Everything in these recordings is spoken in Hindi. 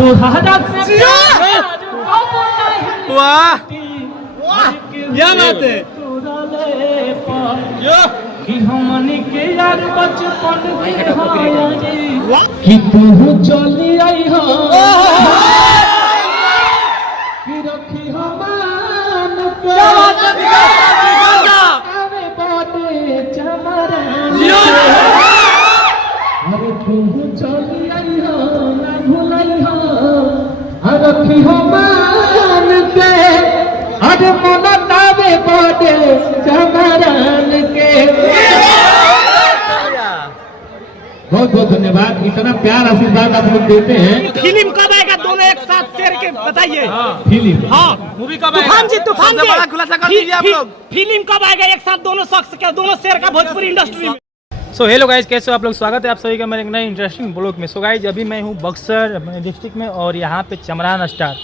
तुहरा वाह क्या बात है कि हमनी के यार बचपन कि तू चली आई हो कि रखी हमान के आवे बाटे चमरा अरे तू चली आई हो ना भूलाई हो रखी हमान के अरे मन तावे बाटे चमरान के। बहुत बहुत धन्यवाद, इतना प्यार आशीर्वाद आप लोग देते हैं। फिल्म कब आएगा दोनों एक साथ शेयर के बताइए। फिल्म हाँ मूवी कब आएगा? तूफान जी तूफान सबसे बड़ा खुलासा कर दीजिए आप लोग। फिल्म कब आएगा एक साथ दोनों शख्स के दोनों शेयर का भोजपुरी इंडस्ट्री में। सो हेलो गाइज, कैसे हो आप लोग? स्वागत है आप सभी का मेरे एक नए इंटरेस्टिंग ब्लॉग में। सो गाइज अभी मैं हूँ बक्सर अपने डिस्ट्रिक्ट में और यहाँ पे चमरान स्टार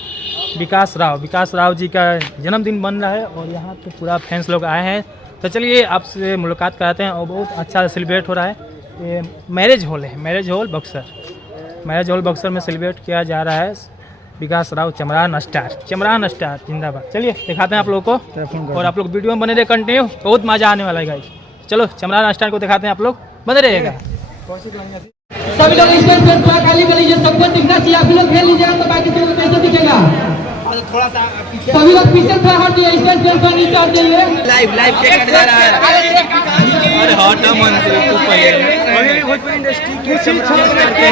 विकास राव जी का जन्मदिन बन रहा है और यहाँ पे पूरा फैंस लोग आए हैं। तो चलिए आपसे मुलाकात कराते हैं और बहुत अच्छा सेलिब्रेट हो रहा है। ये मैरिज हॉल है, मैरिज हॉल बक्सर में सेलिब्रेट किया जा रहा है। विकास राव चमरान स्टार जिंदाबाद। चलिए दिखाते हैं आप लोगों को और आप लोग वीडियो में बने रहे कंटिन्यू, बहुत मजा आने वाला है गाइस। चलो चमरान स्टार को दिखाते हैं, आप लोग बने रहिएगा। सभी लोग स्टेज पे थोड़ा खाली कर लीजिए, सबको दिखना चाहिए। आप लोग खेल लीजिएगा तो बाकी सब कैसे दिखेगा? थोड़ा सा सभी लोग पीछे थोड़ा हटिए, स्टेज पे थोड़ा नीचे हट जाइए। लाइव केक कट जा रहा है। अरे हॉट मन से ऊपर भोजपुरी इंडस्ट्री के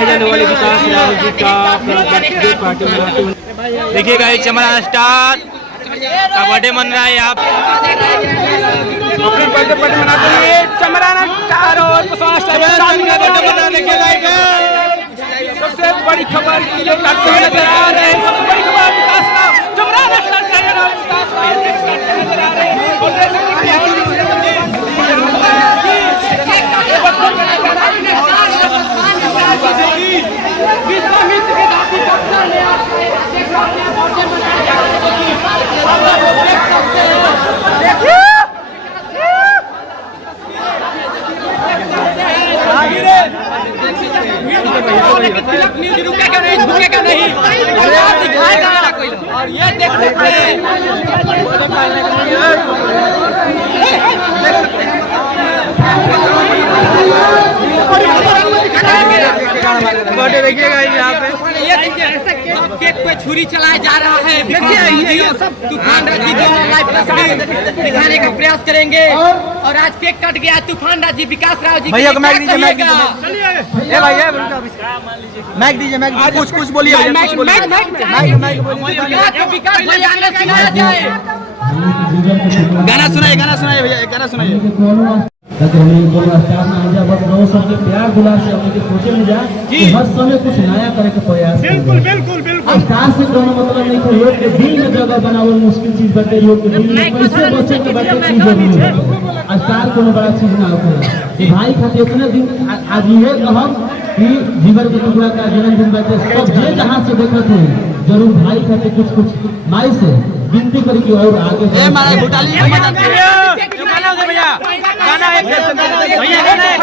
जाने वाले विकास राव जी का बर्थडे पार्टी मनाते हुए देखिएगा ये चमरान स्टार का बर्थडे मन रहा है। आप अपने बर्थडे पार्टी मनाते हुए चमरान स्टार और बर्थडे मना देखिएगा। सबसे बड़ी खबर ये करते नजर आ रहे हैं। सबसे बड़ी खबर विकास राव चमरान स्टार का विकास राव नजर आ रहे हैं। झुकेगा नहीं और ये देख सकते हैं बर्थडे देखिएगा यहाँ पे। ये देखिए केक पे छुरी चलाया जा रहा है। तूफान राजी दोनों लाइव तस्वीर दिखाने का प्रयास करेंगे और आज केक कट गया। तूफान राजी विकास राव जी भैया को मैक दीजिए, मैक दीजिए कुछ बोलिए विकास भैया सुनाया जाए। गाना सुनाइए भैया, गाना सुनाइए। ताकि हमें दोनों स्टार में आ जाए, बस लोगों सबके प्यार दुलार से हमें सोचे में जाए कि हर समय कुछ नया करे के प्रयास। बिल्कुल स्टार से कोनो मतलब नहीं कि योग के दिल में जगह बनावल मुश्किल चीज बटे। योग के दिल में कैसे बचे के बटे चीज जरूरी है। स्टार कोनो बड़ा चीज ना होता है। भाई खातिर इतने दिन आज ये कहम कि जीवन के टुकड़ा का जन्मदिन बैठे सब जे जहां से देखत है जरूर भाई खातिर कुछ माई से विनती करी कि और आगे ए मारा घोटाली मत आती है। गाना दे भैया, गाना एक भैया गाना एक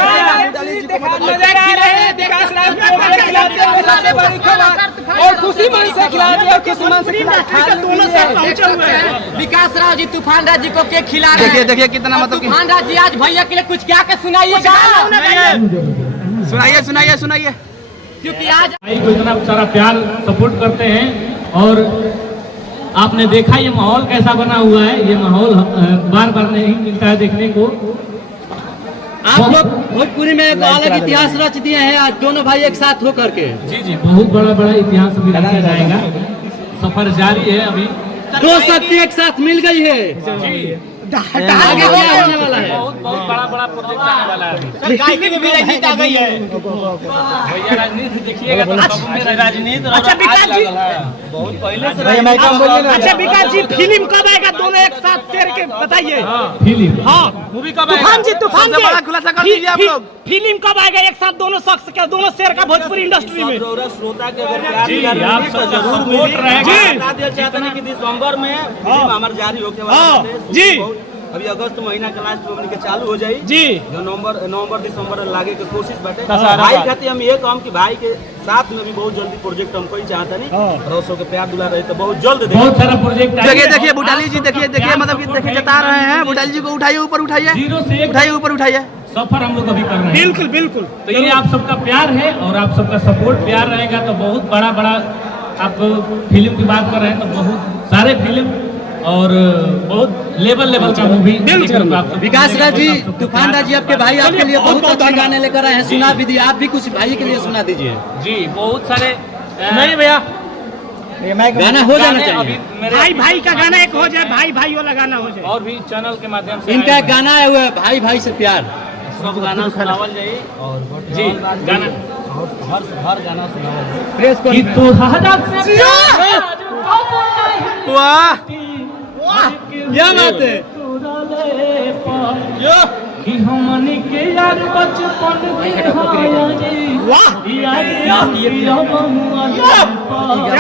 विकास राव को खिलाते हैं सबसे बड़ी खबर और खुशी मन से खिलाते हैं। खुशी मन से दोनों साथ पहुंचे हुए हैं। विकास राव जी तूफान राज जी को केक खिला रहे हैं। देखिए कितना मतलब तूफान राज जी आज भैया के लिए कुछ क्या के सुनाइएगा। सुनाइए क्योंकि आज भाई को इतना सारा प्यार सपोर्ट करते हैं और आपने देखा ये माहौल कैसा बना हुआ है। ये माहौल बार बार नहीं मिलता है देखने को। आप लोग भोजपुरी में एक अलग इतिहास रच दिए हैं आज दोनों भाई एक साथ होकर के। जी बहुत बड़ा इतिहास अभी रचा जाएगा। सफर जारी है, अभी दो शक्ति एक साथ मिल गई है। आगे क्या होने वाला है? बहुत बड़ा प्रोजेक्ट आने वाला है। गायकी में भी राजनीति आ गई है। भैया राजनीति देखिएगा तो सब में राजनीति। अच्छा विकास जी, बहुत पहले से अच्छा विकास जी फिल्म कब आएगा दोनों एक साथ शेयर के बताइए। फिल्म हाँ मूवी कब आएगा? तूफान जी सबसे बड़ा खुलासा कर दीजिए आप लोग। फिल्म कब आएगा एक साथ दोनों शख्स के दोनों शेयर का भोजपुरी इंडस्ट्री में। श्रोता के जी आप सब सपोर्ट रहेगा। चाहते हैं कि दिसंबर में फिल्म हमारे जारी होके वाला है। जी अभी अगस्त महीना के लास्ट में हमनी के चालू हो जाई जी जो नवंबर दिसंबर लागे के कोशिश बाटे दशहरा भाई बाद। खातिर हम ये कहम कि भाई के साथ में भी बहुत जल्दी प्रोजेक्ट हम कोई चाहता नहीं रोसो के प्यार दुला रहे तो बहुत जल्द दे बहुत सारा प्रोजेक्ट देखिए देखिए बुटाली जी देखिए मतलब कि देखिए जता रहे हैं बुटाली जी को उठाइए ऊपर उठाइए जीरो से एक उठाइए ऊपर उठाइए सफर हम लोग अभी कर रहे हैं। बिल्कुल बिल्कुल तो ये आप सबका प्यार है और आप सबका सपोर्ट प्यार रहेगा तो बहुत बड़ा आप फिल्म की बात कर रहे हैं तो बहुत सारे फिल्म और बहुत लेवल का मूवी विकास राज जी तूफान राज जी आपके भाई आपके लिए बहुत अच्छे गाने लेकर आए हैं सुना भी दिए आप भी कुछ भाई के लिए सुना दीजिए जी बहुत सारे नहीं भैया गाना हो जाना चाहिए अभी मेरे भाई भाई का गाना एक हो जाए भाई भाई वाला गाना हो जाए और भी चैनल के माध्यम से इनका एक गाना है वो भाई भाई से प्यार सब गाना सुनावल जाई और जी गाना हर गाना सुनावल जाई कि तुहरा से वाह क्या बात है कि हमनी के यार बचपन के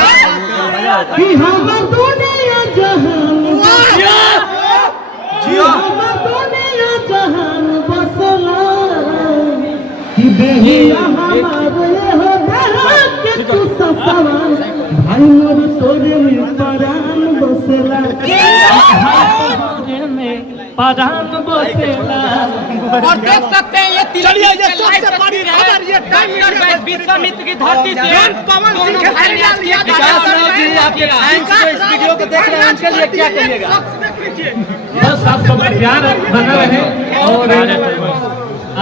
कि हम दुनिया जहान हम दुनिया जहान बसला कि बेहिया हमारे हो बेहा के तू सवाल भाई मोर तोरे में परान बसला तोरे में परान बसला और देख सकते हैं ये चलिए ये सबसे बड़ी खबर ये विश्वामित्र की धरती से पवन सिंह के खिलाफ किया विकास राज जी आपके फैंस जो इस वीडियो को देख रहे हैं उनके लिए क्या कहिएगा बस आप सबका प्यार बना रहे और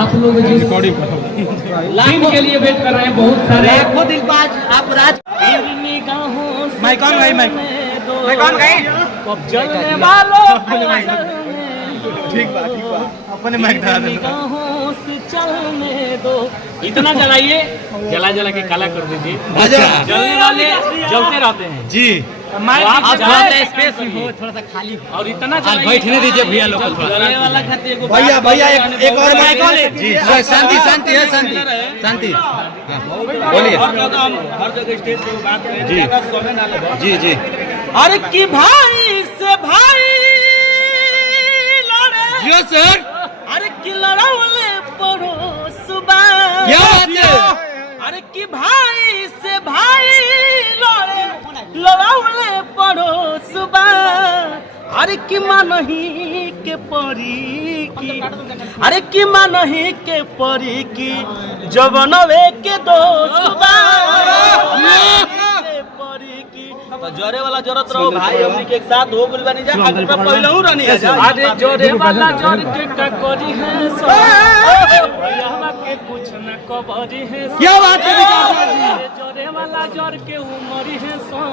आप लोग जिस दिन के लिए वेट कर रहे हैं बहुत सारे लाखों दिल बाज आप राज मैं कौन भाई मैं कौन गई कब जलने वालों ठीक बात अपने माइक धरा दे निगाहों से चलने दो इतना जलाइए जला के काला कर दीजिए अच्छा जलने वाले जलते रहते हैं जी माइक आप आप थोड़ा सा स्पेस थोड़ा सा खाली और इतना जलाइए बैठने दीजिए भैया लोग को थोड़ा। जलने वाला खाते एगो भैया भैया एक और माइक माइक जी शांति शांति है शांति शांति बोलिए हर जगह हम हर जगह स्टेज पे बात करें जी। ज्यादा समय ना लगे जी जी अरे कि भाई से भाई लड़े जियो सर अरे कि लड़ौले पड़ो सुबह क्या बात है अरे कि भाई से भाई लड़े लड़ौले पड़ो सुबह अरे कि मानही के परी की अरे कि मानही के परी की जवनवे के दो परी की तो जरे वाला जरूरत रहो भाई हमनी के एक साथ हो गइल बानी जा आगे पे पहलहू रहनी है जा अरे जोरे वाला जोर के ककोरी है सो भैया के कुछ न कबरी है सो क्या बात है विकास राज जी अरे जोरे वाला जोर के उमरी है सो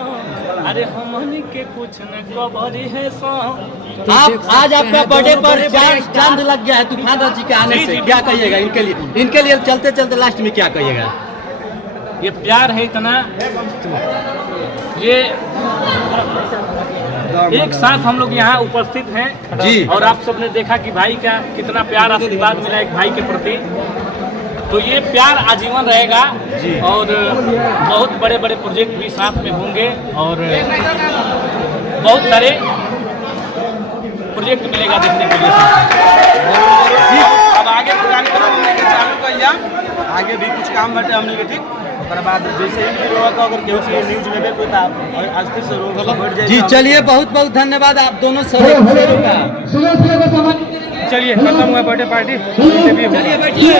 अरे हमनी के कुछ न कबरी है सो आप आज आपका बर्थडे पर चांद लग गया है तूफान राज जी के आने से क्या कहिएगा इनके लिए चलते चलते लास्ट में क्या कहिएगा ये प्यार है इतना ये एक साथ हम लोग यहाँ उपस्थित हैं जी। और आप सबने देखा कि भाई का कितना प्यार आशीर्वाद मिला एक भाई के प्रति तो ये प्यार आजीवन रहेगा और बहुत बड़े बड़े प्रोजेक्ट भी साथ में होंगे और बहुत सारे प्रोजेक्ट मिलेगा देखने के लिए अब आगे के कार्यक्रम हमने के चालू कइया आगे भी कुछ काम बाटे हमनी के ठीक ओकर बाद जैसे ही रोक अगर केहू के न्यूज लेबे कोई ता आज फिर से रोक बढ़ जाए जी चलिए बहुत बहुत धन्यवाद आप दोनों सहयोग का चलिए खत्म हुआ बर्थडे पार्टी चलिए बैठिए